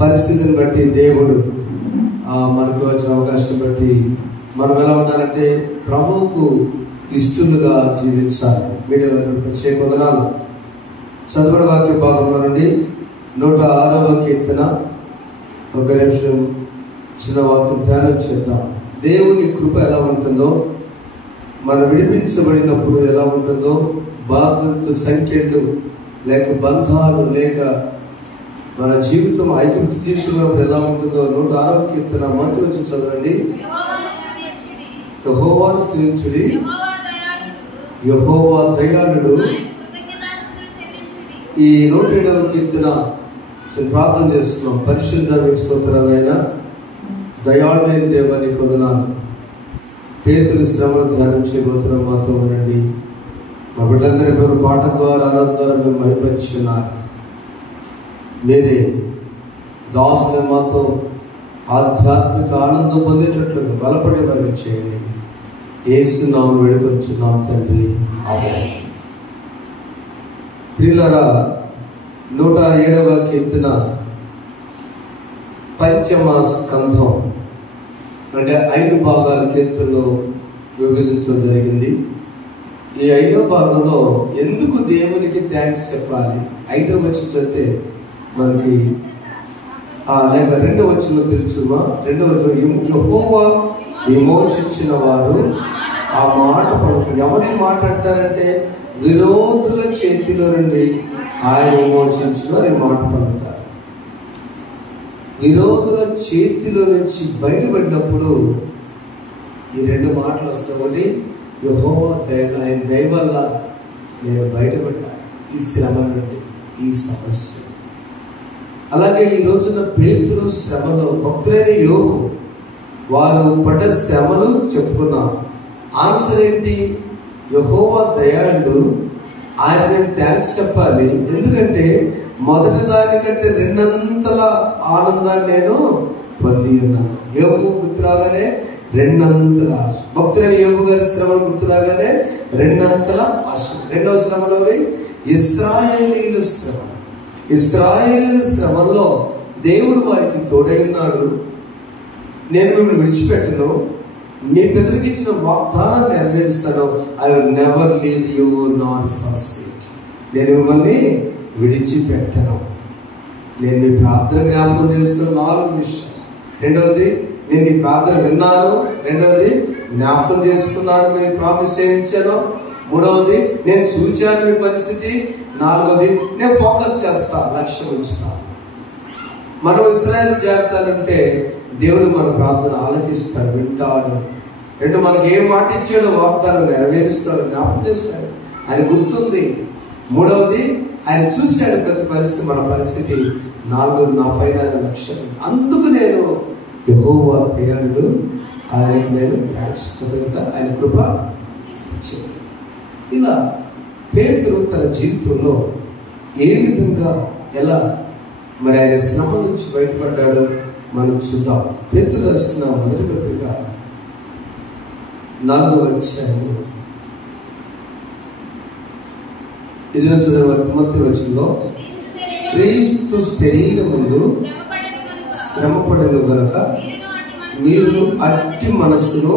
పరిస్థితిని బట్టి దేవుడు మనకు వచ్చిన అవకాశం బట్టి మనం ఎలా ఉండాలంటే ప్రభువుకు ఇష్టలుగా జీవించాలి. మీడియా ప్రత్యేక వందనాలు. చదువుల వాక్య భాగంలో నుండి 106వ కీర్తన ఒక నిమిషం చిన్న వాక్యం ధ్యానం చేద్దాం. దేవుని కృప ఎలా ఉంటుందో, మనం విడిపించబడినప్పుడు ఎలా ఉంటుందో, బాధ్యత సంఖ్యలు లేక బంధాలు లేక మన జీవితం ఐగుప్తు జీవితంలో ఎలా ఉంటుందో 106వ కీర్తన మొదటి వచ్చి చదవండి. యెహోవాను స్తుతించుడి, యెహోవా దయాళుడు. ఈ 107వ కీర్తన ప్రార్థన చేస్తున్నాం. పరిశుద్ధ స్తోత్రాలైన దయాళుడైన దేవానికి వందనాలు. పేతురు శ్రమను ధ్యానం చేయబోతున్నాం. మాతో ఉండండి. మా బిడ్డలందరి పేరు పాట ద్వారా ఆరాధన ద్వారా మేము మహిమపరుచున్నారు. మీరే దాసుని మాతో ఆధ్యాత్మిక ఆనందం పొందేటట్లుగా బలపడే వరకు చేయండి. యేసు నామమున వేడుకొంచున్నాం తండ్రి, ఆమేన్. ప్రియులారా, 107వ కీర్తన పంచమ స్కంధం అంటే 5 భాగాల కీర్తనలో విభజించడం జరిగింది. ఈ 5వ భాగంలో ఎందుకు దేవునికి థ్యాంక్స్ చెప్పాలి, 5వ వచనం చదివితే మనకి లేక 2వ వచనంలో తెలుసుమా. 2వ వచనం, యెహోవా విమోచించిన వారు ఆ మాట పలుకుతారు. ఎవరు ఈ మాట అంటారంటే విరోధుల చేతిలో నుండి ఆయన విమోచించిన వారు ఈ మాట పలుకుతారు. విరోధుల చేతిలో నుంచి బయటపడినప్పుడు ఈ 2 మాటలు వస్తాయి. యెహోవా దయ, ఆయన దయ వల్ల నేను బయటపడ్డాను ఈ శ్రమ నుండి, ఈ సమస్య. అలాగే ఈ రోజున పేతురు శ్రమలో భక్తులైన యోగు వారు పడ్డ శ్రమలు చెప్పుకున్నాం. ఆన్సర్ ఏంటి? యెహోవా దయాళుడు, ఆయన నేను థ్యాంక్స్ చెప్పాలి. ఎందుకంటే మొదటి దానికంటే 2 అంతల ఆనందాన్ని నేను పొంది ఉన్నాను. యోగు గుర్తురాగానే 2 అంతల ఆశ. భక్తులైన యోగు గారి శ్రమలు గుర్తురాగానే 2 అంతల ఆశ. 2వ శ్రమలో ఇశ్రాయేలీల శ్రమ. ఇశ్రాయేలీల శ్రమల్లో దేవుడు వారికి తోడై ఉన్నాడు. నేను మిమ్మల్ని విడిచిపెట్టను, మీ పితరులకు ఇచ్చిన వాగ్దానాన్ని నెరవేరుస్తాను. I will never leave you nor forsake. నేను మిమ్మల్ని విడిచిపెట్టను. నేను మీ ప్రార్థన జ్ఞాపకం చేస్తున్న 4 విషయాలు. 2వది, నేను మీ ప్రార్థన విన్నాను. 2వది, జ్ఞాపకం చేసుకున్నాను, మీరు ప్రామిస్ చేయించాను. 3వది, నేను చూచాను మీ పరిస్థితి. 4వది, నేను ఫోకస్ చేస్తా, లక్ష్యం ఉంచుతాను. మనం ఇశ్రాయేలు జాగ్రత్తాలంటే దేవుడు మన ప్రార్థన ఆలకిస్తాడు, వింటాడు. 2, మనకి ఏం మాట ఇచ్చాడో వాగ్దానం నెరవేరుస్తాడు, జ్ఞాపకం చేస్తాడు, ఆయన గుర్తుంది. 3వది, ఆయన చూశాడు ప్రతి పరిస్థితి, మన పరిస్థితి. 4వది, నా పైన ఆయన లక్ష్యం. అందుకు నేను యెహోవా దయాళుడు, ఆయనకు నేను థ్యాంక్స్, ఆయన కృప ఇచ్చాడు. ఇలా పేతురు తన జీవితంలో ఏ విధంగా ఎలా మరి ఆయన శ్రమ నుంచి బయటపడ్డాడో మనం చూద్దాం. పేతురు రాసిన మొదటి పత్రిక 4వ అధ్యాయం 8వ వచనంలో, క్రీస్తు శరీరముందు శ్రమపడను గనుక మీరు అట్టి మనస్సును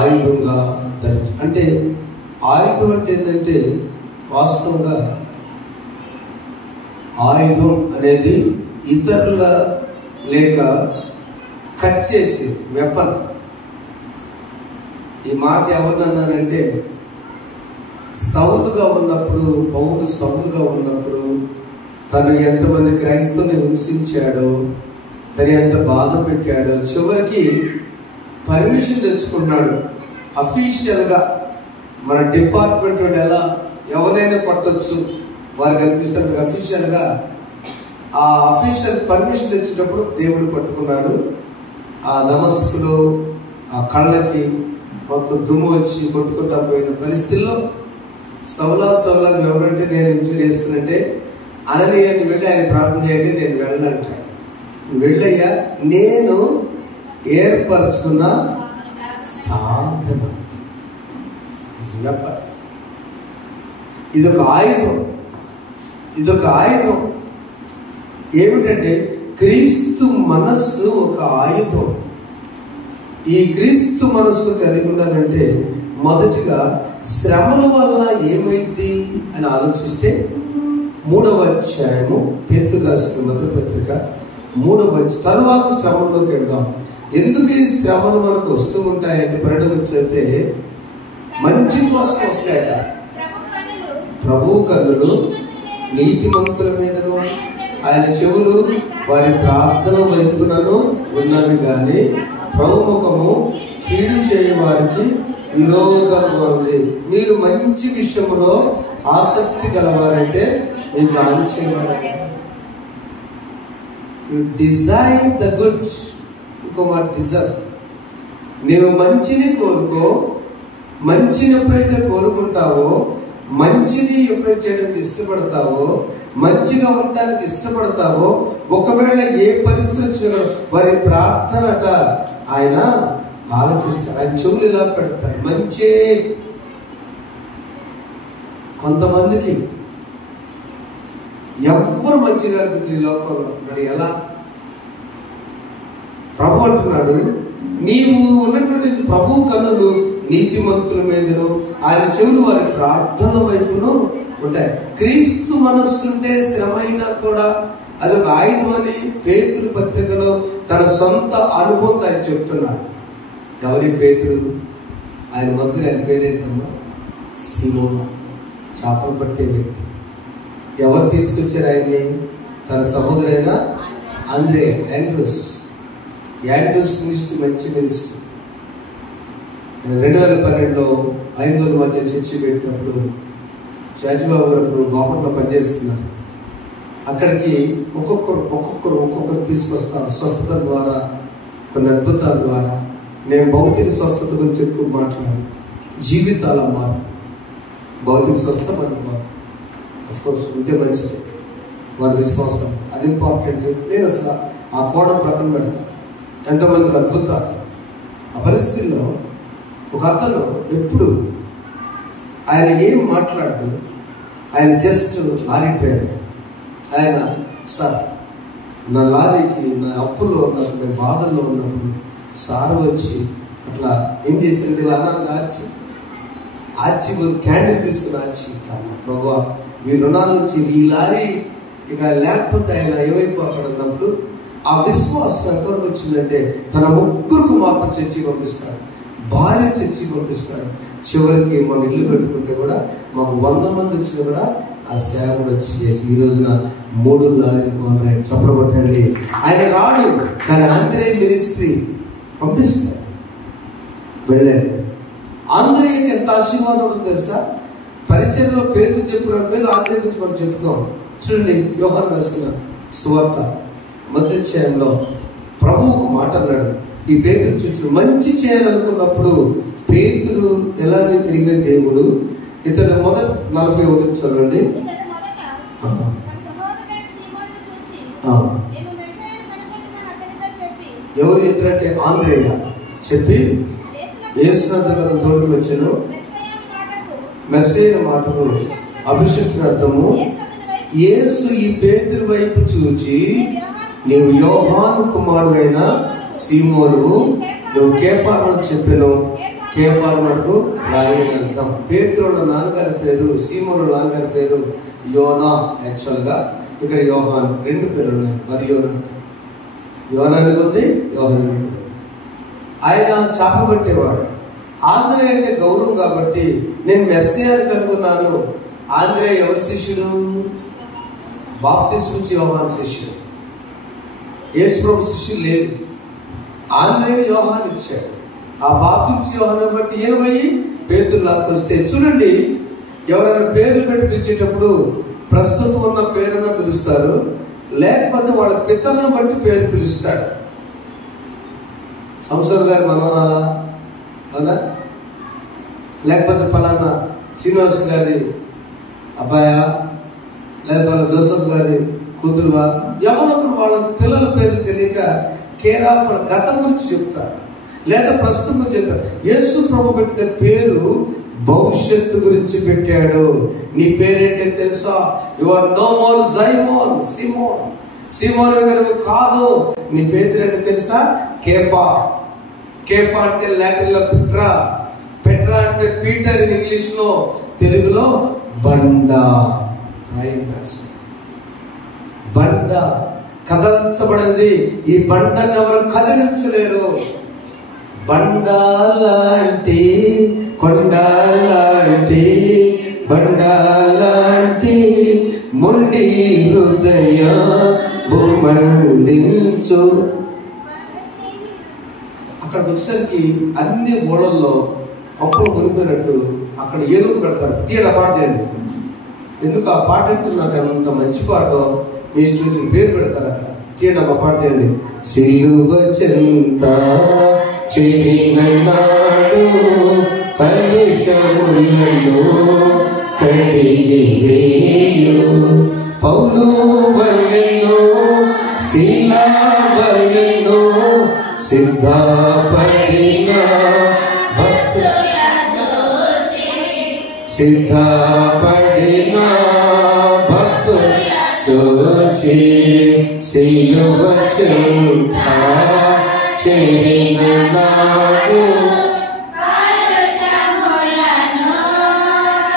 ఆయుధంగా ధరించు. అంటే ఆయుధం అంటే ఏంటంటే వాస్తవంగా ఆయుధం అనేది ఇతరుల లేక కట్ చేసి వెపన్. ఈ మాట ఎవరినన్నారంటే సౌలుగా ఉన్నప్పుడు, పౌలు సౌలుగా ఉన్నప్పుడు తను ఎంతమంది క్రైస్తవుని హింసించాడో, తను ఎంత బాధ పెట్టాడో, చివరికి పర్మిషన్ తెచ్చుకున్నాడు. అఫీషియల్గా మన డిపార్ట్మెంట్ వాడు ఎలా ఎవరైనా కొట్టచ్చు వారికి అనిపిస్తున్నట్టు అఫీషియల్గా ఆ అఫీషియల్ పర్మిషన్ తెచ్చేటప్పుడు దేవుడు పట్టుకున్నాడు. ఆ నమస్కులు ఆ కళ్ళకి మొత్తం దుమ్ము వచ్చి కొట్టుకుంటా పోయిన పరిస్థితుల్లో సౌలా ఎవరంటే నేను హింస చేస్తున్నట్టే అననీయాన్ని వెళ్ళి ఆయన ప్రార్థన చేయండి, నేను వెళ్ళనంటాడు. వెళ్ళయ్యా, నేను ఏర్పరచుకున్న సాధన, ఇదొక ఆయుధం. ఏమిటంటే క్రీస్తు మనస్సు ఒక ఆయుధం. ఈ క్రీస్తు మనస్సు కలిగి ఉండాలంటే మొదటిగా శ్రమల వల్ల ఏమైంది అని ఆలోచిస్తే 3వ అధ్యాయము పేతురు రాసిన మొదటి పత్రిక 3వ తర్వాత శ్రమంలోకి వెళ్దాం. ఎందుకు ఈ శ్రమలు మనకు వస్తూ ఉంటాయంటే 12వ చదివితే మంచి కోసం వస్తాయట. ప్రభు కన్నులు నీతిమంతుల మీదను ఆయన చెవులు వారి ప్రార్థన వైపునను ఉన్నవి కానీ ప్రభుముఖము కీడు చేయ వారికి విరోధంగా ఉంది. మీరు మంచి విషయంలో ఆసక్తి గలవారైతే మీకు ఆలోచించబడాలి. Dzire the good. ఇంకో మాట డిజైర్. నీవు మంచిని కోరుకో. మంచిని ఎప్పుడైతే కోరుకుంటావో, మంచిని ఎప్పుడైతే చేయడానికి ఇష్టపడతావో, మంచిగా ఉండడానికి ఇష్టపడతావో, ఒకవేళ ఏ పరిస్థితి వచ్చినా వారి ప్రార్థనట ఆయన ఆలోచిస్తాడు. ఆయన చెవులు ఇలా పెడతాడు. మంచి కొంతమందికి ఎవ్వరు మంచిగా అనిపించదు ఈ లోకంలో. మరి ఎలా? ప్రభు అంటున్నాడు, నీవు ఉన్నటువంటి ప్రభు కన్నులు నీతిమంతుల మీదను ఆయన చెవులు వారి ప్రార్థన వైపును ఉంటాయి. క్రీస్తు మనస్సు ఉంటే శ్రమ అయినా కూడా అదొక ఆయుధం అని పేతురు పత్రికలో తన సొంత అనుభవం ఆయన చెప్తున్నాడు. ఎవరి పేతురు? ఆయన మొదలుగా ఆయన పేరేంటమ్మా? సీమోను, చేపలు పట్టే వ్యక్తి. ఎవరు తీసుకొచ్చారు ఆయన్ని? తన సహోదరైన ఆంద్రే, యాండ్రూస్ మినిస్ట్రీ, మంచి మినిస్ట్రీ. 2012లో 5 రోజుల మధ్య చర్చి పెట్టినప్పుడు చాచిబాబు గారు బాపట్లో పనిచేస్తున్నారు. అక్కడికి ఒక్కొక్కరు తీసుకొస్తారు. స్వస్థత ద్వారా, కొన్ని అద్భుతాల ద్వారా. నేను భౌతిక స్వస్థత గురించి ఎక్కువ మాట్లాడాను. జీవితాల మార్పు. భౌతిక స్వస్థత మనకు మార్పు అఫ్కోర్స్ ఉంటే మంచిది, వారి విశ్వాసం అది ఇంపార్టెంట్. నేను అసలు ఆ కోణం ప్రక్కన పెడతాను. ఎంతమందికి అద్భుతాలు. ఆ పరిస్థితుల్లో ఒక అతను ఎప్పుడు ఆయన ఏం మాట్లాడు, ఆయన జస్ట్ లారీ డ్రైవర్. ఆయన సార్ నా లారీకి నా అప్పుల్లో ఉన్నప్పుడు, నేను బాధల్లో ఉన్నప్పుడు సార్ వచ్చి అట్లా ఏం చేసింది, ఇలా ఆర్చి క్యాండిల్ తీసుకుని ఆర్చి ప్రభా మీ రుణాల నుంచి ఈ లారీ ఇక లేకపోతే ఆయన ఏమైపోతాడన్నప్పుడు ఆ విశ్వాసం ఎంతవరకు వచ్చిందంటే తన 3 మాత్రం చర్చి పంపిస్తాడు, భార్య చర్చి పంపిస్తాడు. చివరికి మన ఇల్లు కట్టుకుంటే కూడా మాకు 100 మంది వచ్చినా కూడా ఆ సేవకుడు వచ్చి చేసి ఈ రోజున 3 లారీలు కొన్నాడు. చప్పరగొట్టండి. ఆయన రాడు కానీ ఆంధ్రే మినిస్ట్రీ పంపిస్తాడు. వెళ్ళండి. ఆంధ్రేయకి ఎంత ఆశీర్వాదం ఉందో తెలుసా? పరిచయంలో పేరు చెప్పిన పేరు ఆంధ్రే గురించి మనం చెప్పుకోం. చూడండి, యోహాను రాసిన సువార్త 1వ అధ్యాయంలో ప్రభువు మాట అన్నాడు. ఈ పేతురు చూసి మంచి చేయాలనుకున్నప్పుడు పేతురు ఎలా తిరిగిన దేవుడు ఇతను మొదటి 41 చదవండి. ఎవరు ఇతరంటే ఆంధ్రేయ చెప్పి యేసునాథుడు తోడుకు వచ్చాను. మెస్సయ్య మాటకు అభిషేకార్థము యేసు ఈ పేతురు వైపు చూచి, నీవు యోహాను కుమారుడైన సీమోను, నువ్వు కేఫాను చెప్పాను. కేఫాను మనకు రాయని అర్థం. పేతురు నాన్నగారి పేరు, సీమోను నాన్నగారి పేరు యోనా. యాక్చువల్గా ఇక్కడ యోహాను 2 పేర్లు ఉన్నాయి. మరి యోనానికి ఉంది, యోహాను. ఆయన చేప పట్టేవాడు. ఆంధ్రే అంటే గౌరవం కాబట్టి నేను మెస్సయ్యని కనుగొన్నాను. ఆంధ్రే ఎవరి శిష్యుడు? బాప్తిస్మా ఇచ్చే యోహాను శిష్యుడు. యేసు ప్రభు శిష్యులు లేదు. ఆంధ్రేని యోహాను ఇచ్చాడు. ఆ బాప్తిస్మా యోహాను బట్టి ఈయన పోయి పేతురు లాక్కొస్తే చూడండి, ఎవరైనా పేర్లు పెట్టి పిలిచేటప్పుడు ప్రస్తుతం ఉన్న పేరును పిలుస్తారు, లేకపోతే వాళ్ళ పితలను బట్టి పేరు పిలుస్తాడు. సంవత్సరం గారి మనవరాలా అవునా, లేకపోతే పలానా శ్రీనివాస్ గారి అబ్బాయా, లేకపోతే జోసఫ్ గారి కూతురువా, ఎవరొకరు వాళ్ళ పిల్లల పేర్లు తెలియక కేర్ ఆఫ్ గతం గురించి చెప్తారు, లేదా ప్రస్తుతం గురించి చెప్తారు. యేసు ప్రభు పెట్టిన పేరు భవిష్యత్తు గురించి పెట్టాడు. నీ పేరేంటే తెలుసా? You are no more Simon, Simon. సీమోను గారు కాదు, నీ పేతురు అంటే తెలుసా? కేఫా. కేఫా అంటే లాటిన్ లో పెట్రా. పెట్రా అంటే పీటర్ ఇన్ ఇంగ్లీష్ లో, తెలుగులో బండ. బండ కదల్చబడింది. ఈ బండను ఎవరు కదిలించలేరు. బండాలాంటి కొండలాంటి బండాలాంటి మొండి హృదయ బొమ్మలించు. అక్కడికి వచ్చేసరికి అన్ని ఓడల్లో పంపులు మునిపోయినట్టు అక్కడ ఏలుగు పెడతారు. తీయడం పాట చేయండి. ఎందుకు ఆ పాట అంటే నాకు అంత మంచి పాట, మీ ఇష్టం వచ్చిన పేరు పెడతారు అక్కడ. తీయడం ఆ పాట చేయండి. సిలువ చెంత చేరినాడు కలుషములను కడిగి వేయు పౌలు వలెను శీలా వలెను సిద్ధపడిన సిద్ధపడిన భక్తుల చూచి సిలువ చెంత చేరిన నాడు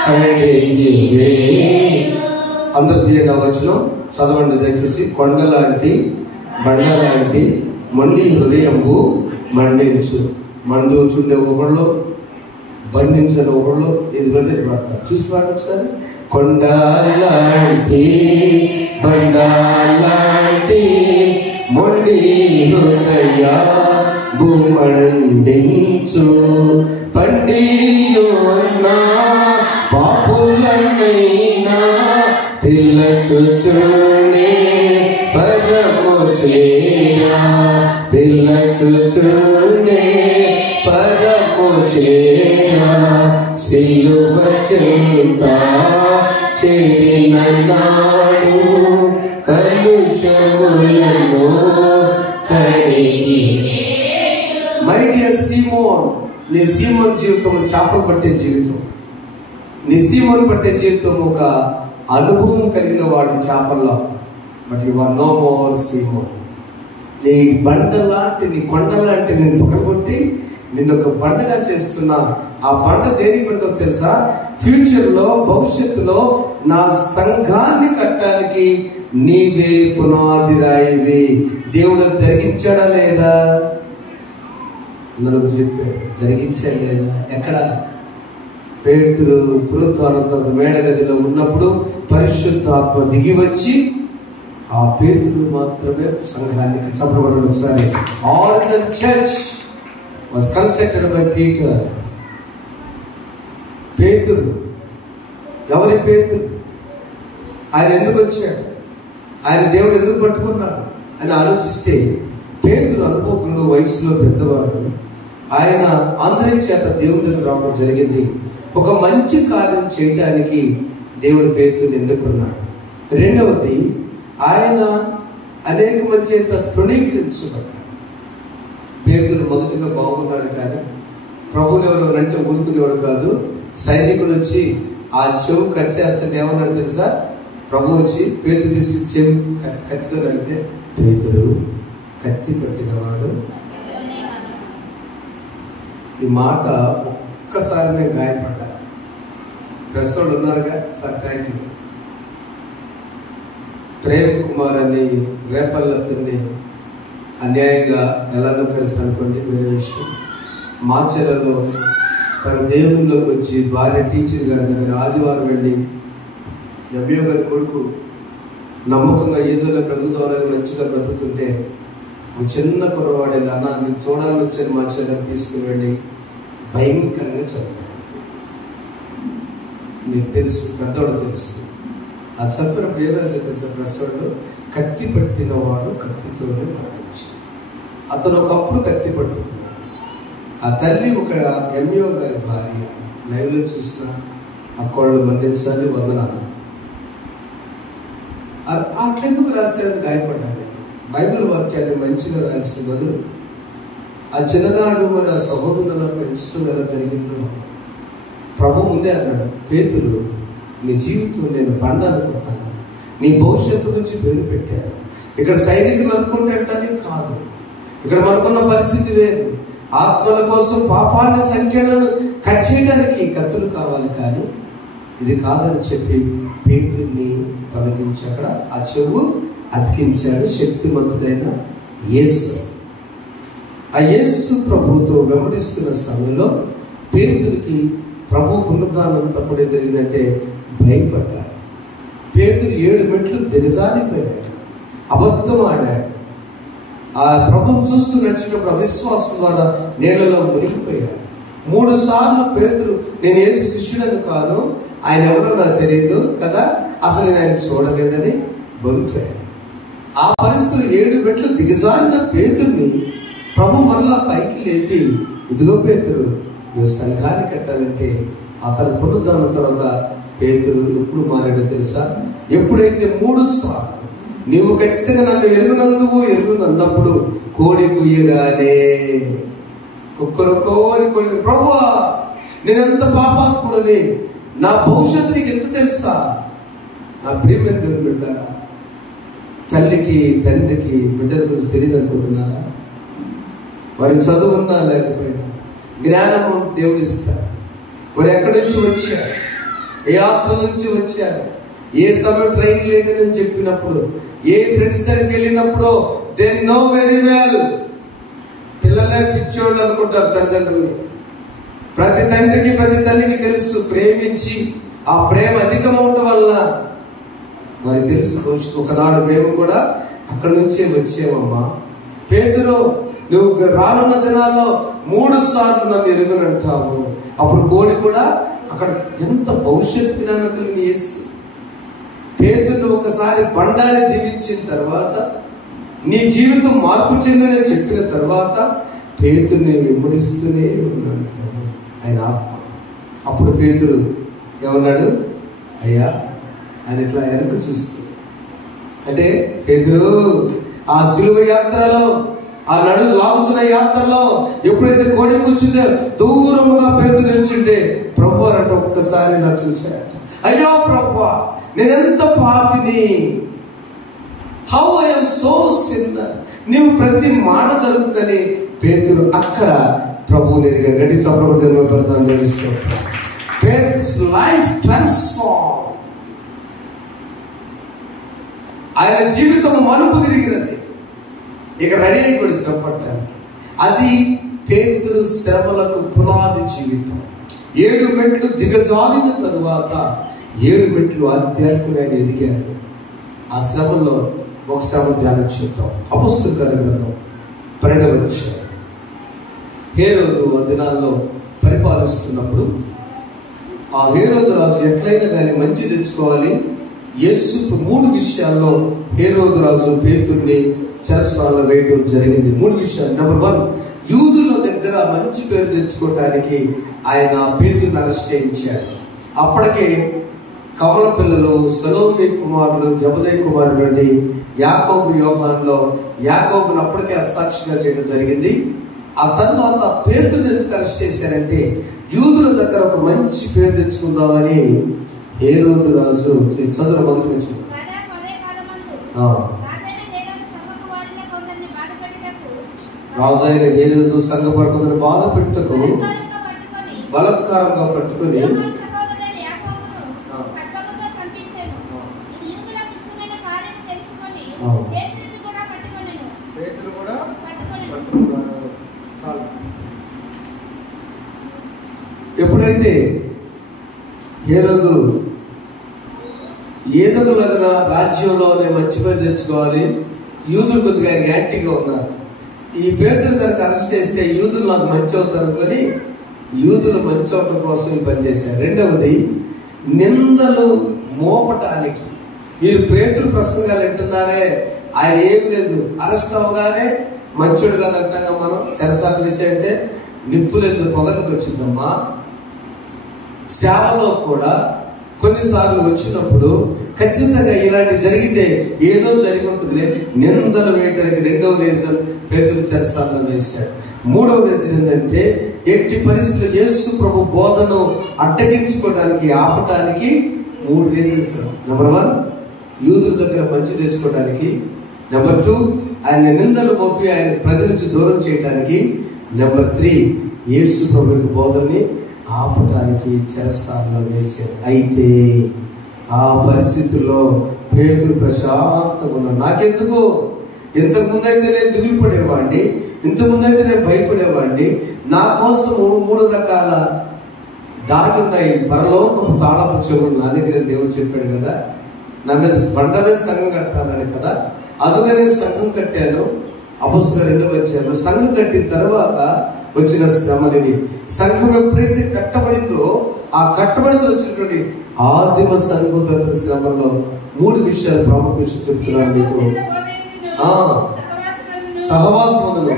కడిగి వేయు. అందరూ తీయడం వచ్చిన చదవండి దయచేసి. కొండలాంటి బండలాంటి మండి హృదయంబు మండించు. మండుచుండే ఒకళ్ళు, బండించని ఒకళ్ళు, ఇది బదిలీ పడతారు. చూసి పాడు ఒకసారి. కొండలాంటి బండలాంటి మొండి హృదయ భూమండించు పండియున్న పాపులనైనా పిల్లచుచునే పరము చేరా పిల్లచుచునే పరము చేరా సిలువ చెంత చేరిన నాడు కలుషములను కడిగి. మై డియర్ సీమోన్, నీ సీమోన్ జీవితం చేపలు పట్టే జీవితం. నీ సీమోన్ పట్టే జీవితం ఒక అనుభవం కలిగిన వాడు చేపల్లో. But you are no more Simon. నీ బండ లాంటి, నీ కొండ లాంటి నేను పక్కనకొట్టి నిన్ను ఒక బండగా చేస్తున్నా. ఆ బండ దేనికి పనికి తెలుసా? ఫ్యూచర్లో, భవిష్యత్తులో నా సంఘాన్ని కట్టడానికి నీవే పునాది రాయివి. దేవుడు జరిగించాడా లేదా? నలుగురు చెప్పారు జరిగించాడు లేదా? ఎక్కడ? పేతురు పునరుత్థానంతో మేడగదిలో ఉన్నప్పుడు పరిశుద్ధాత్మ దిగి వచ్చి ఆ పేతురు మాత్రమే సంఘానికి చంపబడ్డాడు. ఒకసారి all the church was constructed by Peter. పేతురు ఎవరి పేతురు? ఆయన ఎందుకు వచ్చాడు? ఆయన దేవుడు ఎందుకు పట్టుకున్నాడు అని ఆలోచిస్తే పేతురు అనుభవజ్ఞుడు, వయసులో పెద్దవాడు. ఆయన అందరి చేత దేవుడి దగ్గర రావడం జరిగింది. ఒక మంచి కార్యం చేయడానికి దేవుడు పేతురుని ఎన్నుకున్నాడు. రెండవది, ఆయన అనేక మంది చేత తృణీకరించబడ్డాడు. పేతురు మొదటిగా బాగున్నాడు, కానీ ప్రభువుని ఎవరు అంటే ఊరుకునేవాడు కాదు. సైనికుడు వచ్చి ఆ చెవు కట్ చేస్తే ఏమన్నాడు తెలుసా? ప్రభు వచ్చి పేతురు తీసి చెవు కత్తితో కలిగితే పేతురు కత్తి పట్టినవాడు. ఈ మాట ఒక్కసారి నేను గాయపడ్డా. ప్రెస్ వాళ్ళు ఉన్నారుగా, sir thank you. Prem Kumar అని రేపల్లతోని అన్యాయంగా ఎలానో కలిసి అనుకోండి, వేరే విషయం. మాచర్లలో తన దేవుళ్ళలోకి వచ్చి భార్య టీచర్ గారి దగ్గర ఆదివారం వెళ్ళి ఎంఏ గారి కొడుకు నమ్మకంగా ఏదో బ్రతుకుతామని మంచిగా బ్రతుకుతుంటే ఒక చిన్న కుర్రవాడేది అన్న నేను చూడాలని వచ్చాను మా చెల్లెని తీసుకుని వెళ్ళి భయంకరంగా చంపాడు. మీకు తెలుసు, పెద్దవాడు తెలుసు. ఆ చంపినప్పుడు ఏం రాశారు తెలుసా? ప్రశ్నలో కత్తి పట్టిన వాడు కత్తితోనే మరణించాడు. అతను ఒకప్పుడు కత్తి పట్టుకున్నాడు. ఆ తల్లి ఒక ఎంఈఓ గారి భార్య, లైవ్లో చూసిన అక్కళ్ళు మరణించాలి వందనాలు. అట్లెందుకు రాశారని గాయపడ్డాను. బైబిల్ వాక్యాన్ని మంచిగా రాసిన బదులు ఆ చిన్ననాడు మరి ఆ సహోదరులను పెంచడం ఎలా జరిగిందో ప్రభు ముందే అన్నాడు, పేతురు నీ జీవితం నేను బండ అనుకుంటాను, నీ భవిష్యత్తు గురించి పేరు పెట్టాను, ఇక్కడ సైనికులు అనుకుంటే కాదు. ఇక్కడ మనకున్న పరిస్థితి వేరు. ఆత్మల కోసం పాపాన్ని సంఖ్యలను కట్ చేయడానికి కత్తులు కావాలి, కానీ ఇది కాదని చెప్పి పేతురుని తొలగించి అక్కడ ఆ చెవు అతికించాడు శక్తిమంతుడైన యేసు. ఆ యేసు ప్రభుతో వెంబడిస్తున్న సమయంలో పేతురుకి ప్రభు పునరుద్ధానం తప్పుడు జరిగిందంటే భయపడ్డాడు. పేతురు 7 మెట్లు దిగజారిపోయాడు, అబద్ధం ఆడాడు. ఆ ప్రభువు చూస్తూ నడిచినప్పుడు అవిశ్వాసం ద్వారా నీళ్లలో మునిగిపోయాడు. 3 సార్లు పేతురు నేను యేసు శిష్యుడని కాను, ఆయన ఎవరో నాకు తెలియదు కదా, అసలు నేను ఆయన చూడలేదని బొంకాడు. ఆ పరిస్థితులు 7 మెట్లు దిగజారిన పేతుర్ని ప్రభు మరలా పైకి లేపి, ఇదిగో పేతురు నువ్వు సంఘాన్ని కట్టాలంటే అతని పునరుద్ధానం తర్వాత పేతురు ఎప్పుడు మారాడో తెలుసా? ఎప్పుడైతే 3 సార్లు నీవు ఖచ్చితంగా నన్ను ఎరుగునన్నప్పుడు కోడి కుయ్యగానే కుక్కరకోని కోడి, ప్రభువా నేనెంత పాపాత్ముడని, నా భవిష్యత్తు నీకు ఎంత తెలుసా? నా ప్రియమైన దేవుని బిడ్డలారా, తల్లికి తండ్రికి బిడ్డల గురించి తెలియదు అనుకుంటున్నారా? వారికి చదువు ఉన్నా లేకపోయినా జ్ఞానము దేవుడు ఇస్తారు. వారు ఎక్కడి నుంచి వచ్చారు, ఏ హాస్టల్ నుంచి వచ్చారు, ఏ సమయం ట్రైన్ లేట్ అని చెప్పినప్పుడు, ఏ ఫ్రెండ్స్ దగ్గరికి వెళ్ళినప్పుడు దే నో వెరీ వెల్. పిల్లలే పిచ్చోళ్ళు అనుకుంటారు తల్లిదండ్రుల్ని. ప్రతి తండ్రికి ప్రతి తల్లికి తెలుసు, ప్రేమించి ఆ ప్రేమ అధికమవటం వల్ల వారికి తెలుసు. ఒకనాడు మేము కూడా అక్కడి నుంచే వచ్చామమ్మా. పేతురు నువ్వు రానున్న దినాల్లో 3 సార్లు నన్ను ఎరుగునంటావు. అప్పుడు కోడి కూడా అక్కడ ఎంత భవిష్యత్తు జ్ఞానం కలిగిన యేసు. పేతురును ఒకసారి బండారి దీవించిన తర్వాత, నీ జీవితం మార్పు చెందని చెప్పిన తర్వాత పేతురుని వెంబడిస్తూనే ఉన్నాడు ఆయన ఆత్మ. అప్పుడు పేతురు ఏమన్నాడు? అయ్యా ఆయన ఇట్లా వెనక్కి చూస్తూ, అంటే పేతురు ఆ సిలువ యాత్రలో, ఆ నడుము లాగుతున్న యాత్రలో ఎప్పుడైతే కోడి కూర్చుంటే దూరముగా పేతురు నిల్చుంటే ప్రభు అంటే ఒక్కసారి ఇలా చూశాడు. అయ్యో ప్రభువా నేనెంత పాపిని, హౌ ఐఎమ్ సో సిన్నర్. నీవు ప్రతి మాట జరుగుతుందని పేతురు అక్కడ ప్రభువుని ఎదిగాడు. గట్టి చప్పట్లు పెడతాను నేర్పిస్తూ పేతురు's లైఫ్ ట్రాన్స్ఫార్మ్. ఆయన జీవితం మలుపు తిరిగినది. ఇక రెడీ అయిపోయి శ్రమ పట్టడానికి. అది పేతురు శ్రమలకు పునాది జీవితం. 7 మెట్లు దిగజారిన తరువాత 7 మెట్లు ఆధ్యాత్మికంగా ఎదిగాడు. ఆ శ్రమల్లో ఒక శ్రమ ధ్యానం చేద్దాం. అపొస్తలుల గ్రంథం 12వ అధ్యాయం. హేరోదు ఆ దినాల్లో పరిపాలిస్తున్నప్పుడు ఆ హేరోదు రాజు ఎట్లయినా కానీ మంచి తెచ్చుకోవాలి. యేసుకు 3 విషయాల్లో హేరోదు రాజు పేతుర్ని చెరసాలలో వేయడం జరిగింది. 3 విషయాలు. నెంబర్ 1, యూదుల దగ్గర మంచి పేరు తెచ్చుకోవటానికి ఆయన పేతుర్ని అరెస్ట్ చేయించాడు. అప్పటికే కవల పిల్లలు సలోమి కుమారులు జబదయి కుమారుడు అండి యాకోబు యోహానులో యాకోబును అప్పటికే అసాక్షిగా చేయడం జరిగింది. ఆ తర్వాత పేతురుని ఎందుకు అరెస్ట్ చేశారంటే యూదుల దగ్గర ఒక మంచి పేరు తెచ్చుకుందామని హేరోదు రాజు చదువు మొదలుపెట్టాడు. రాజు అయిన హేరోదు సంఘపడుకుందని బాధ పెట్టుకు బలత్కారంగా పట్టుకొని ఎప్పుడైతే హేరోదు ఏదొకలాగా రాజ్యంలో మంచి పేరు తెచ్చుకోవాలి, యూదులు కొద్దిగా యాంటీగా ఉన్నారు. ఈ పేతురు కనుక అరెస్ట్ చేస్తే యూదులు నాకు మంచి అవుతారు అనుకొని యూదులు మంచి అవటం కోసం పనిచేశారు. రెండవది, నిందలు మోపటానికి. మీరు పేతురు ప్రసంగాలు వింటున్నారే, ఆయన ఏం లేదు, అరెస్ట్ అవగానే మంచోడు కాదంటాగా మనం చెరసాల విషయం అంటే నిప్పులెందు పొగలకు వచ్చిందమ్మా. సేవలో కూడా కొన్నిసార్లు వచ్చినప్పుడు ఖచ్చితంగా ఇలాంటి జరిగితే ఏదో జరిగి ఉంటుందిలే నిందలు వేయటానికి రెండవ రీజన్ పేతురు చెరసాలలో వేశాడు. మూడవ రీజన్ ఏంటంటే ఎట్టి పరిస్థితుల్లో యేసు ప్రభు బోధను అడ్డగించుకోవడానికి ఆపటానికి 3 రీజన్స్. నెంబర్ 1, యూదుల దగ్గర మంచి తెచ్చుకోవడానికి. నెంబర్ 2, ఆయన నిందలు మోపి ఆయన ప్రజల నుంచి దూరం చేయడానికి. నెంబర్ 3, యేసు ప్రభువుకి బోధనని ఆపడానికి చెరసాలలో వేశారు. అయితే ఆ పరిస్థితుల్లో పేతురు ప్రశాంతంగా ఉన్నాడు. నాకెందుకు, ఇంతకుముందు అయితే నేను దిగులు పడేవాడిని, ఇంతకుముందు అయితే నేను భయపడేవాడిని. నా కోసం 3 రకాల దాగి ఉన్నాయి, పరలోకపు తాళపు చెవులు నా దగ్గర దేవుడు చెప్పాడు కదా, నా మీద బండ మీద సంఘం కడతానని కదా, అందుకనే సంఘం కట్టాను. అపొస్తలుల 2వ అధ్యాయంలో సంఘం కట్టిన తర్వాత వచ్చిన శ్రమలని, సంఘం ఎప్పుడైతే కట్టబడిందో ఆ కట్టబడితో వచ్చినటువంటి ఆదిమ సంఘం శ్రమల్లో 3 విషయాలు ప్రాముఖ్యత చెప్తున్నాను మీకు. సహవాసమును,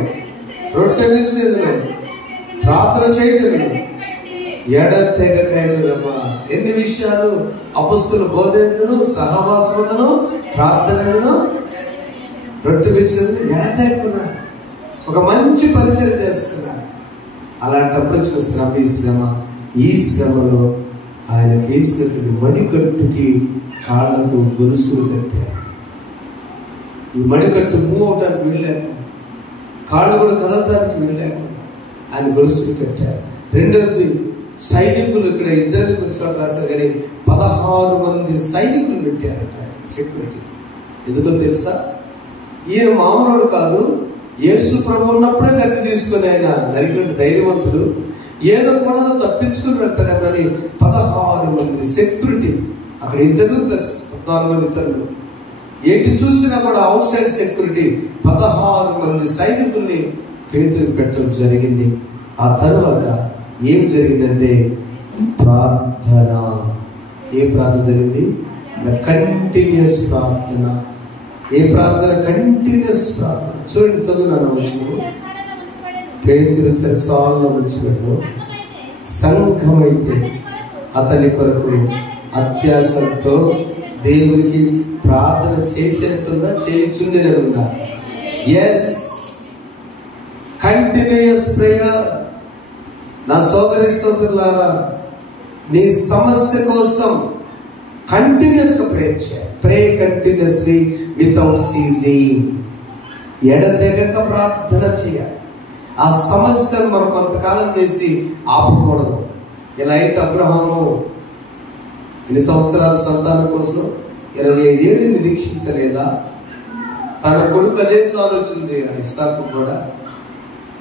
రొట్టె విరుచుటను, ప్రార్థన చేయటను, ఎడతెగకైనదమ్మా. ఎన్ని విషయాలు? అపొస్తలుల బోధనను, సహవాసమును, ప్రార్థనను, రొట్టె విరుచుటను ఎడతెగకుండా ఒక మంచి పరిచయం చేస్తున్నాడు. అలాంటప్పుడు వచ్చిన శ్రమ ఈ శ్రమ. ఈ శ్రమలో ఆయనకి వేసినటువంటి మణికట్టుకి కాళ్ళకు గొలుసులు కట్టారు. ఈ మణికట్టు మూవ్ అవడానికి వీల్లేకుండా, కాళ్ళు కూడా కదలటానికి వీల్లేకుండా ఆయన గొలుసులు కట్టారు. రెండవది సైనికులు, ఇక్కడ 2 గురించి రాశారు కానీ 16 మంది సైనికులు పెట్టారట సెక్యూరిటీ. ఎందుకో తెలుసా? ఈయన మామూలు కాదు, యేసు ప్రభు ఉన్నప్పుడే కత్తి తీసుకుని ఆయన నరికినట్టు ధైర్యవంతుడు. ఏదో కూడా తప్పించుకుని వెళ్తాడేమని 16 మంది సెక్యూరిటీ. అక్కడ 2 ప్లస్ 14 మంది ఇతరులు. ఎటు చూసినా కూడా అవుట్ సైడ్ సెక్యూరిటీ 16 మంది సైనికుల్ని పేతురు పెట్టడం జరిగింది. ఆ తర్వాత ఏం జరిగిందంటే ప్రార్థన. ఏ ప్రార్థన జరిగింది? ద కంటిన్యూస్ ప్రార్థన. ఏ ప్రార్థన? కంటిన్యూస్ ప్రార్థన. చూడండి, చదువున్నాను వచ్చిన పేతురు చెరసాలలో ఉంచినప్పుడు సంఘమైతే అతని కొరకు అత్యాశతో దేవునికి ప్రార్థన చేసేట్టుందా, చేయుచుండేనన్నా? Yes, continuous prayer. నా సోదరి సోదరులారా, నీ సమస్య కోసం కంటిన్యూస్ గా ప్రే చేయాలి. ప్రే కంటిన్యూస్లీ వితౌట్ సీజింగ్. ఎడతెగక ప్రార్థన చేయాలి. ఆ సమస్యను మనం కొంతకాలం చేసి ఆపకూడదు. ఇలా అయితే అబ్రహాము ఎన్ని సంవత్సరాల సంతానం కోసం 25 ఏళ్ళు నిరీక్షించలేదా? తన కొడుకు అదే చాలు వచ్చింది, ఇస్సాకు కూడా.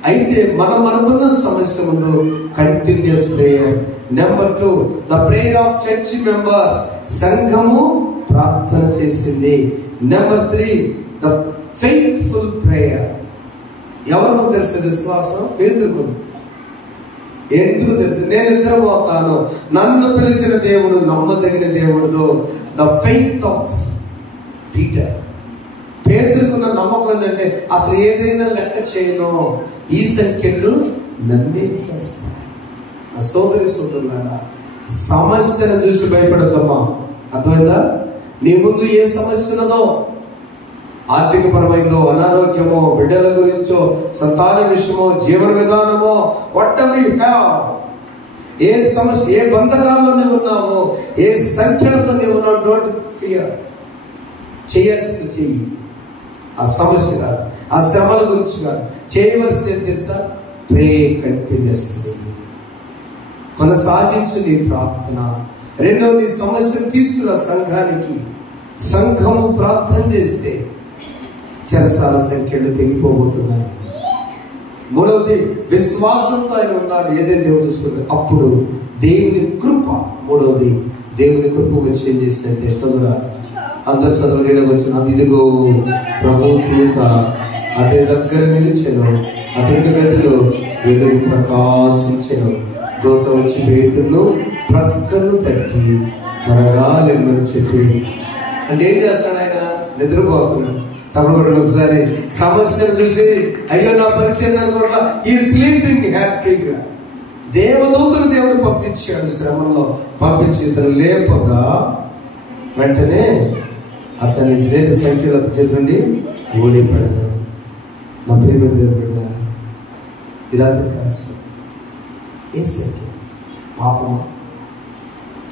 అయితే మనం అనుకున్న సమస్య ముందు continuous prayer. Number 2, the prayer of church members. సంఘము ప్రార్థన చేసింది. Number 3, the faithful prayer. ఎవరు తెలుసు? విశ్వాసం. పేతురుకు ఎందుకు తెలుసు? నేను నిద్రపోతాను, నన్ను పిలిచిన దేవుడు నమ్మదగిన దేవుడు. The faith of Peter. పేతురుకున్న నమ్మకం ఏంటంటే అసలు ఏదైనా లెక్క చేయను, ఈ సంఖ్యలు నన్నే చేస్తాను. ఆ సోదరి సోదరులారా, సమస్యను చూసి భయపడద్దమ్మా. అర్థమైందా? నీ ముందు ఏ సమస్య ఉన్నదో, ఆర్థికపరమైందో, అనారోగ్యమో, బిడ్డల గురించో, సంతాన విషయమో, జీవన విధానమో, వాట్ ఎవర్ యు హావ్, ఏ సమస్య, ఏ బంధకాల్లో నువ్వు ఉన్నావో, ఏ సంఖ్యలతో నువ్వు ఉన్నావు, డోంట్ ఫియర్. చేయాల్సింది చెయ్యి. ఆ సమస్య కాదు, ఆ శ్రమల గురించి కాదు. చేయవలసింది తెలుసా? ప్రే కంటిన్యూస్లీ. కొనసాగించు నీ ప్రార్థన. రెండవది, సమస్యను తీసుకున్న సంఘానికి. సంఘము ప్రార్థన చేస్తే చెరసాల సంఖ్యలు తెగిపోబోతున్నాయి. మూడవది, విశ్వాసంతో ఆయన ఉన్నాడు, ఏదైనా దేవుడు చూస్తుంది. అప్పుడు దేవుని కృప. మూడవది, దేవుని కృప వచ్చి ఏం చేసినట్టే చదువురా, అందరు చదువులేడా వచ్చిన. ఇదిగో ప్రభు దూత అతని దగ్గర నిలిచెను, అతని గదిలో వెలుగు ప్రకాశించెను. దూత వచ్చి పేతురును ప్రక్కను తట్టి త్వరగా లెమ్మని చెప్పి. అంటే ఏం చేస్తాడు ఆయన? నిద్రపోతున్నాడు. చదవడం ఒకసారి సమస్యను చూసి అయ్యో నా పరిస్థితి అనుకోవట్లా, ఈ స్లీపింగ్ హ్యాపీగా. దేవదూతను దేవుడు పంపించాడు, శ్రమంలో పంపించి ఇతను లేపగా వెంటనే అతని రేపు సంఖ్యలో చెప్పండి ఓడిపడను. నా ప్రేమ దేవుడు ఇరాత్రి కాల్సి ఏ సంఖ్య పాపమా?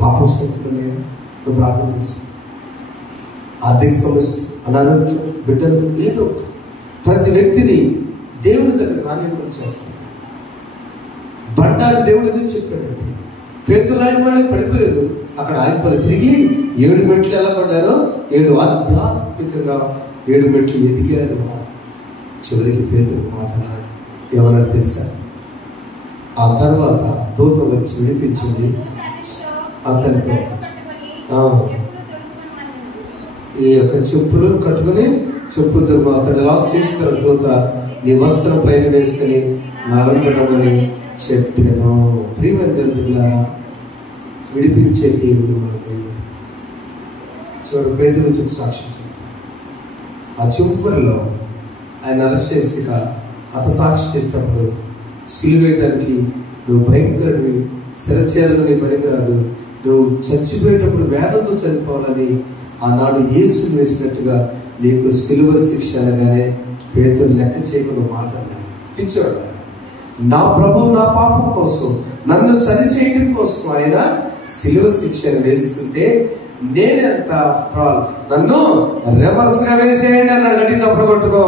పాపం సంఖ్యలో నువ్వు ప్రార్థన చేసు. ఆర్థిక సమస్య, అనారోగ్యం, బిడ్డలు, ఏదో ప్రతి వ్యక్తిని దేవుడి దగ్గర రానివ్వడం చేస్తుంది. బండారు దేవుడిని చెప్పాడంటే పేతురు లాంటి వాళ్ళు పడిపోయారు, అక్కడ ఆగిపోయి తిరిగి 7 మెట్లు ఎలా పడ్డారో 7 ఆధ్యాత్మికంగా 7 మెట్లు ఎదిగారు. చివరికి పేతురు మాట్లాడాడు. ఏమన్నా తెలుసా? ఆ తర్వాత దూత వచ్చి విడిపించింది అతనితో, ఈ యొక్క చెప్పులను కట్టుకుని చెప్పులతో అతను లాక్ చేసిన తర్వాత దూత నీ వస్త్రం పైన వేసుకుని నడవడమని చెప్పాను. ప్రియమైన దేవులారా, విడిపించే దేవుడు మన దేవుడు. చివరి పేతురు వచ్చి సాక్షి చెప్తాడు. ఆ చివరిలో ఆయన అరెస్ట్ చేసి హతసాక్షి చేసినప్పుడు సిలువేయటానికి నువ్వు భయంకరుని శిరచేయాలని నీ పనికిరాదు, నువ్వు చచ్చిపోయేటప్పుడు వేదంతో చనిపోవాలని ఆనాడు యేసు వేసినట్టుగా నీకు సిలువ శిక్ష అనగానే పేతురు లెక్క చేయకుండా మాట్లాడాడు. పిచ్చోడు, నా ప్రభు నా పాపం కోసం నన్ను సరిచేయడం కోసం ఆయన సిలువ శిక్షను వేసుకుంటే నేనెంత నన్ను రివర్స్ గా వేసేయండి అన్నాడు. గట్టి చప్పుడు కొట్టుకో,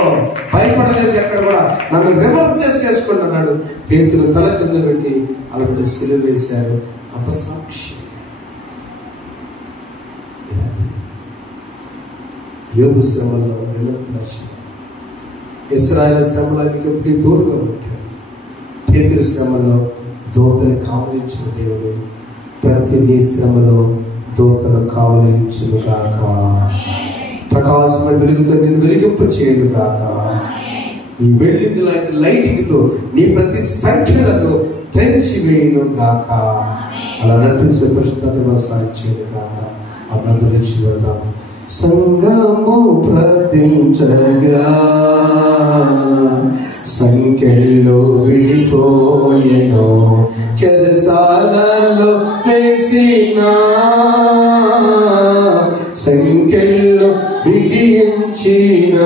భయపడలేదు ఎక్కడ కూడా. నన్ను రివర్స్ చేసుకోండి అన్నాడు. పేతురు తల కింద పెట్టి అలాంటి సిలువ వేశాడు. అంత సాక్షి. యోబు శ్రమల్లో 2 లక్షలు, ఇశ్రాయేలు శ్రమలకి ఎప్పుడు తోడుగా ఉంటాడు. పేతురు శ్రమలో దూతని కావలించిన దేవుడు ప్రతి నీ శ్రమలో దూతను కావలించును గాక. ప్రకాశమైన వెలుగుతో నిన్ను వెలిగింప చేయను గాక. ఈ వెళ్ళింది లాంటి లైటింగ్తో నీ ప్రతి సంఖ్యలను తెంచి వేయును గాక. అలా నటించే పరిశుద్ధతను సాధించేది గాక. అన్నది వెళ్దాం. సంగము ప్రతించగా సంఖ్యలో విడిపోయెను, చెరసాలలో వేసిన సంఖ్యలో బిగించిన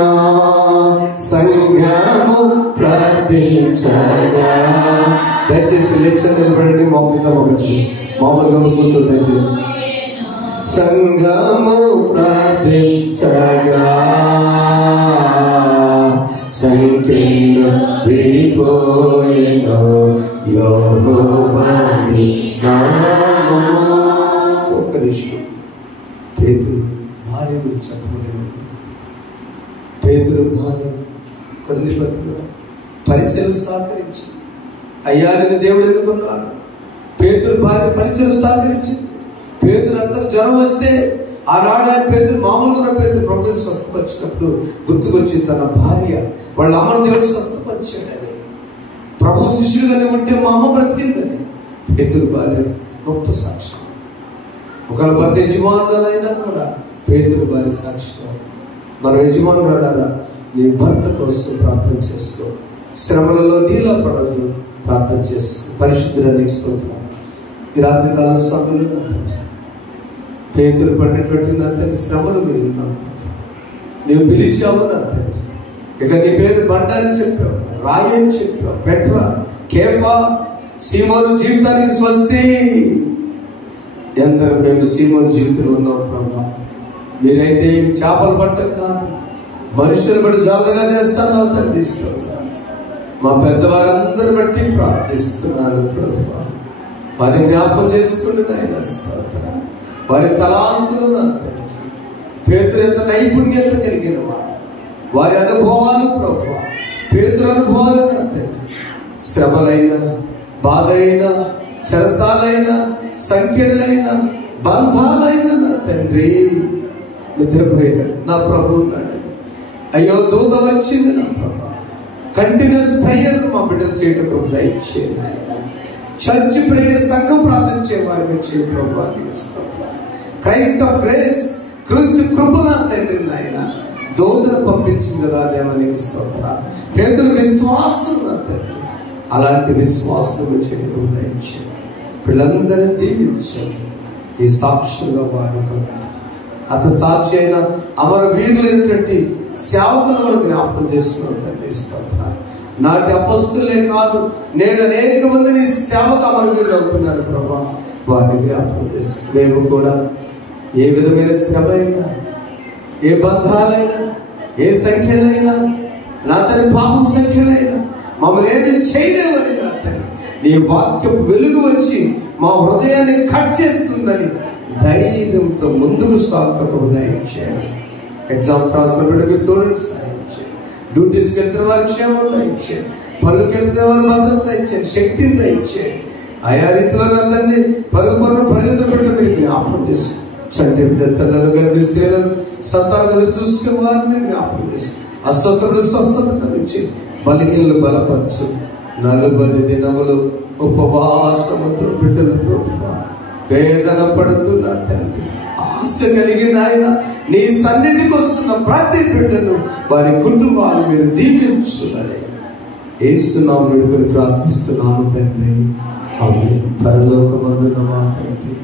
సంగము ప్రార్థించగా. దయచేసి లేచి నిలబడండి. మామూలుగా కూర్చోండి. సంగము ప్రార్థించగా సంఖ్యలో విడిపోయెను యెహోవాని నామము. ఒక్క నిమిషం. పేతురు భార్య గురించి చెప్పలేదు. పేతురు భార్య కొన్ని బతుకులు పరిచయం సహకరించి అయ్యాలని దేవుడు ఎన్నుకున్నాడు. పేతురు భార్య పరిచయం సహకరించింది. పేతురు అంతా జ్వరం వస్తే ఆనాడు పేతురు మామూలుగా పేతురు ప్రభువుని స్వస్థపరిచినప్పుడు గుర్తుకొచ్చి తన భార్య వాళ్ళ అమ్మని దేవుడు స్వస్థపరిచాడని, ప్రభు శిష్యులుగానే ఉంటే మా అమ్మ బ్రతికిందని పేతురు భార్య గొప్ప సాక్ష్యం. ఒకవేళ భర్త యజమానులైనా కూడా పేతురు భార్య సాక్ష్యం. మనం యజమానురాలా నీ భర్త కోసం ప్రార్థన చేసుకో. శ్రమలలో నీలా పడద్దు, ప్రార్థన చేసుకో. పరిశుద్ధురానికి స్తోత్రం. ఈ రాత్రికాల సమయంలో పేతురు పడినటువంటి నా తండ్రి శ్రమలు మీరు ఉన్నావు. నీవు పిలిచావు నా తండ్రి. ఇక నీ పేరు బండ అని చెప్పావు, రాయి అని చెప్పావు, పెట్రా, కేఫా, సీమోను జీవితానికి స్వస్తి. ఎందరూ మేము సీమోను జీవితంలో ఉన్నాం ప్రభా. మీరైతే చేపలు పట్టం కాదు, మనుషులు బట్టి జాగ్రత్తగా చేస్తాను తండ్రి. మా పెద్దవారందరూ బట్టి ప్రార్థిస్తున్నాను ప్రభా. వారి జ్ఞాపకం చేసుకుని నాయన స్తోత్రం. వారి తలాంతులు నా తండ్రి. పేతురు ఎంత నైపుణ్యత కలిగిన వాడు, వారి అనుభవాలు ప్రభా. పేతురు అనుభవాలు నా తండ్రి. శ్రమలైనా, బాధ అయినా, చెరసాలైనా, సంఖ్యలైనా, బంధాలైనా నా తండ్రి నిద్రపోయాడు నా ప్రభు ఉన్నాడు. అయ్యో దూత వచ్చింది నా ప్రభా. కంటిన్యూస్ ప్రేయర్ మా బిడ్డలు చేయడం ప్రభు దయచేయండి. చర్చ్ ప్రేయర్, సంఘం ప్రార్థించే వారికి వచ్చే ప్రభు క్రైస్ట్ ఆఫ్ గ్రేస్, క్రీస్తు కృపగా తండ్రి నాయన దూతను పంపించింది కదా దేవానికి స్తోత్రం. పేతురు విశ్వాసం నా తండ్రి. అలాంటి విశ్వాసం వచ్చేటప్పుడు దయచేయండి. పిల్లలందరినీ దీవించండి. ఈ సాక్షులుగా వాడుకోండి. అత సాక్షి అయిన అమర వీరులైనటువంటి సేవకులు కూడా జ్ఞాపకం చేసుకున్నాం తండ్రి స్తోత్రం. నాటి అపస్తులే కాదు, నేడు అనేక మందిని సేవకు అమర వీరులు అవుతున్నారు ప్రభా. వారిని జ్ఞాపకం చేసుకుని మేము కూడా ఏ విధమైన శ్రమ అయినా, ఏ బంధాలైనా, ఏ సంఖ్యలైనా, నా తండ్రి పాపం సంఖ్యలైనా మమ్మల్ని ఏది చేయలేవని నా తండ్రి నీ వాక్యపు వెలుగు వచ్చి మా హృదయాన్ని కట్ చేస్తుందని ధైర్యంతో ముందుకు సాగుటకు దయచేయండి. ఎగ్జామ్స్ రాసిన బిడ్డ మీరు తోడు సాయం చేయండి. డ్యూటీస్కి వెళ్తున్న వారికి క్షేమం దయచేయండి. పనులకు వెళ్తున్న వారు భద్రత దయచేయండి, శక్తిని దయచేయండి. ఆయా రీతిలో అందరినీ పరుగుపరులు పరిగెత్తులు పెట్టిన మీరు జ్ఞాపకం చేసి చంటి పిల్లలను గర్భిణీ స్త్రీలను సంతానం చూసే వారిని జ్ఞాపకం చేసి అస్వస్థతలు స్వస్థత కలిగించి బలహీనలు బలపరచు. 40 దినములు ఉపవాసముతో బిడ్డలు వేదన పడుతున్నా తండ్రి, ఆశ కలిగిన ఆయన నీ సన్నిధికి వస్తున్న ప్రతి బిడ్డను వారి కుటుంబాలు మీరు దీవించులని యేసు నామమున ప్రార్థిస్తున్నాము తండ్రి. ఆమేన్. పరలోకమందున్న మా తండ్రి,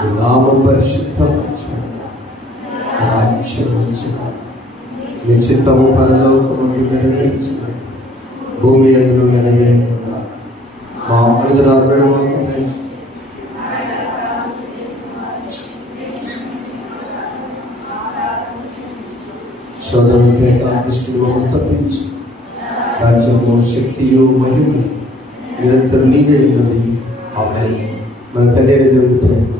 నీ నామం పరిశుద్ధపరచుగాక, రాజ్యం వచ్చుగాక, నీ చిత్తము పరలోకమందు నెరవేర్చుగాక, భూమి యందు నెరవేరుగాక. మా అనుదినాలను మాకు దయచేయండి. శోధనతో ఆకృష్టులు తప్పించు. రాజ్యము, శక్తియు, మహిమయు నిరంతరం నీవే ఉన్నది. ఆమేన్. మన తండ్రి దేవుడి ప్రేమ,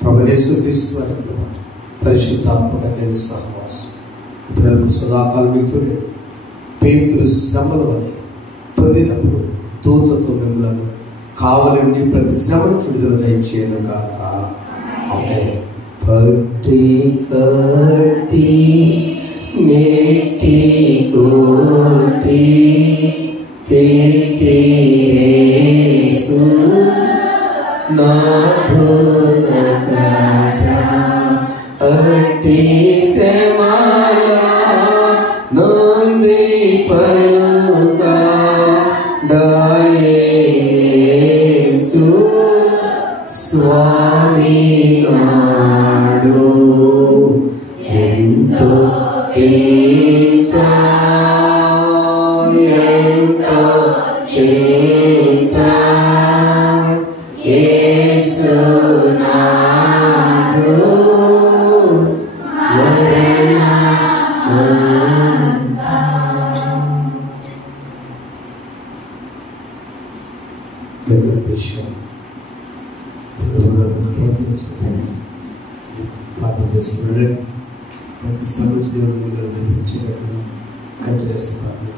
ప్రభువైన యేసుక్రీస్తు వారి కృప, పరిశుద్ధాత్మ కన్యక సహవాసం ఇప్పుడు సదాకాలం మీతో. పేతురు శ్రమల వలె పొందినప్పుడు దూతతో మిమ్మల్ని కావాలండి ప్రతి శ్రమను విడుదల దయచేయను గాక. ఆమేన్. పట్టి కట్టి నెట్టి కోటి తెట్టి యేసు నాథున కట అట్టి శ్రమల నొంది పలుక యేసు స్వామి నాడు ఎంతో ఎంతో ఎంతో చింత యేసు నాడు విషయం ప్రార్థన చేసుకున్నాడు. ప్రతి స్థలం దేవుడు కంటిన్యూస్ ప్రార్థన